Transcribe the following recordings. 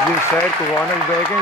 Bir sahil kullanık belki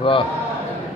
वाह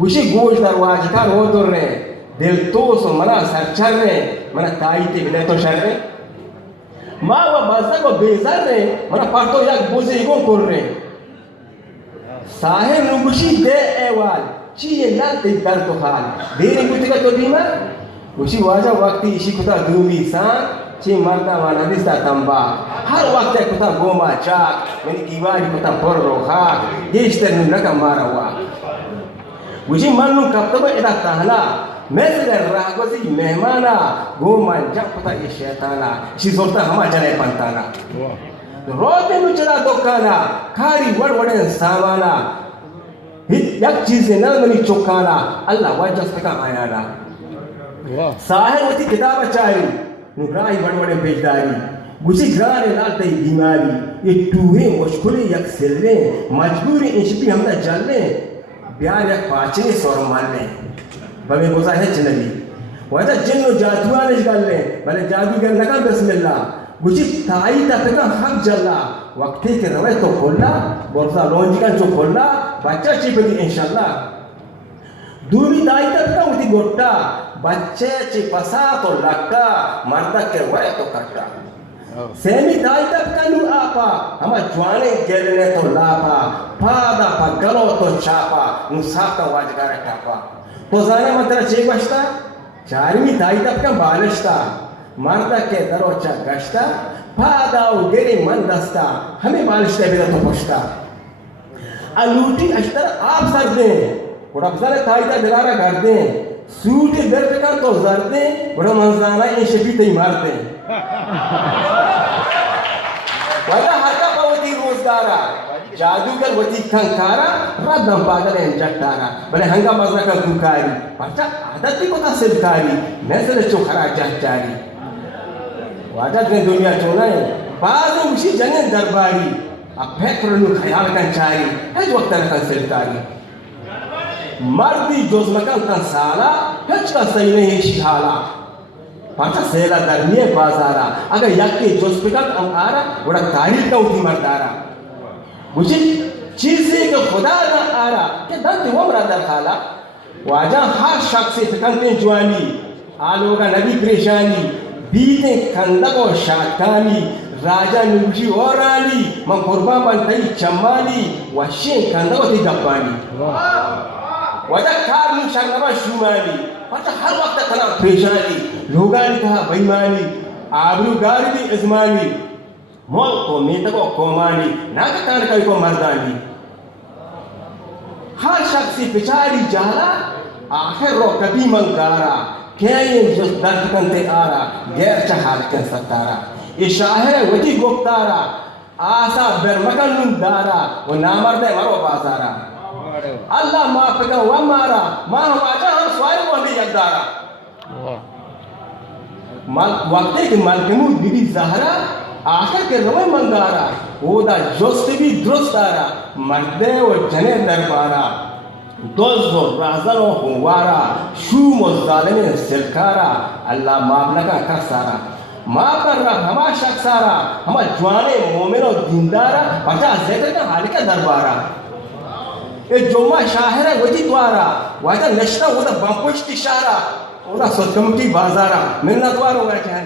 उसी गोश दरवाजे का रो दो रे दिल तो सो मना सरचर रे मना ताई ते बिना तो शर रे माँ व बाजा को बेजार रे मना पार्टो याक बोझे इगो कर रे साहेब नुगुशी दे एवाल चीज़ लाते दर तो हाल देने कुछ का तो दीमा उसी वाजा वक्ती इसी कुता दूमी सान ची मरता वाला दिस्ता तंबा हर वक्त कुता गोमा चाक मैंने कीवारी कुता पर रोखा ये इस तरह नका मारा हुआ उसी मालूम कब तक इधर ताहला मैं से रागोसी मेहमाना गोमा जब कुता ये शैताना इसी सोचता हमा जने पंताना रोते नुचरा दोकाना खारी वड़ वड़े सामाना एक चीज़ ना मनी चुकाना अल्लाह वजह से का आया ना साहिब वती किताब चाही नुराई बड़े बेजदारी गुसी ग्राने लाते बीमारी ये टूहे मुश्किलें यक सिलने मजबूरी इंशपी हमदा जलने प्यार यक पाचने सौर मारने बवे गुज़ा है चनबी वजह जिन्नो जादुआने जगलने बले जादूगर लगा बिस्मिल्लाह गुची ताई तक हक जल्ला वक्ती के रवे तो खोलना बोलता लोंजी का जो खोलना बच्चा चिपकी इंशाल्लाह दूरी ताई तक उठी गोट्टा बच्चे चिपसा तो लगता मर्दा के वह तो कट्टा सेमी ताई तक नु आपा हम ज्वाने गेलने तो लापा पादा पगलो तो चापा नु साका वाजगार टापा तो जाने मंत्र चे बस्ता चारमी ताई तक बालिश्ता मर्दा के दरोचा गश्ता पादा उगेरी मन दस्ता हमें बालिश्ता भी तो पुछता अलूटी अश्तर आप सर दे बड़ा बज़ार ताईता दिलारा कर दे सूट दर्द कर तो जर दे बड़ा मंजराना ये शबी तई मार दे वाला हरका पवती रोजगारा जादूगर वती खंकारा रदम पागल है जट्टारा बड़े हंगा मजरा का दुकारी पचा आदत को ता सिलकारी मैं से चोखरा चाचारी वाजा ने दुनिया चोना है बाजू उसी जने दरबारी अब फेंक नु ख्याल का चारी है वक्त का सिलकारी मर्दी जोजमकन का साला हज का सही नहीं शिहाला पाचा सेला दरमिए बाजारा अगर यक्के जोजपिकल अंगारा बड़ा तारीफ का उठी मर्दारा मुझे चीज़ें को खुदा ना आरा के दंत वो मरा दरखाला वाजा हर शख्स से फिकंते जवानी आलोगा नबी परेशानी बीते खंडक और शाकानी राजा नुजी और रानी मैं कुर्बान बनती चम्मानी वशे खंडक और गप्पानी वजह कार नु शर्मा शुमानी पता हर वक्त तना परेशानी लोगानी कहा बेईमानी आबरू गारी भी इजमानी मोल को मेत को कोमानी ना कान कई को मर्दानी हर शख्स पिछाड़ी जाला आखिर रो कभी मंगारा क्या ये जो दर्द कंते आरा गैर चाहत के सतारा ये शाहर वजी गुप्तारा आसा बरमकन दारा वो नामर्दे मरो बाजारा अल्लाह माफ का व मारा मां वाजा हम स्वाय वो भी यदारा माल वक्ते के मालकमु बीबी जहरा आखिर के रवे मंगारा ओदा जोस्त भी दुरुस्तारा मर्दे और जने दरबारा दोस्तो राजनो हुवारा शूम और जालिम सिलकारा अल्लाह माफ लगा कर सारा माफ कर रहा हमारा शख्सारा हमारा जवाने मोमिन और दीनदारा बचा ज़ेकर का हाल का दरबारा ये जोमा शाहर है वही द्वारा वाजा नश्ता उधर बंपुष्टि शारा उधर सत्कम की बाजारा मिलना द्वार होगा क्या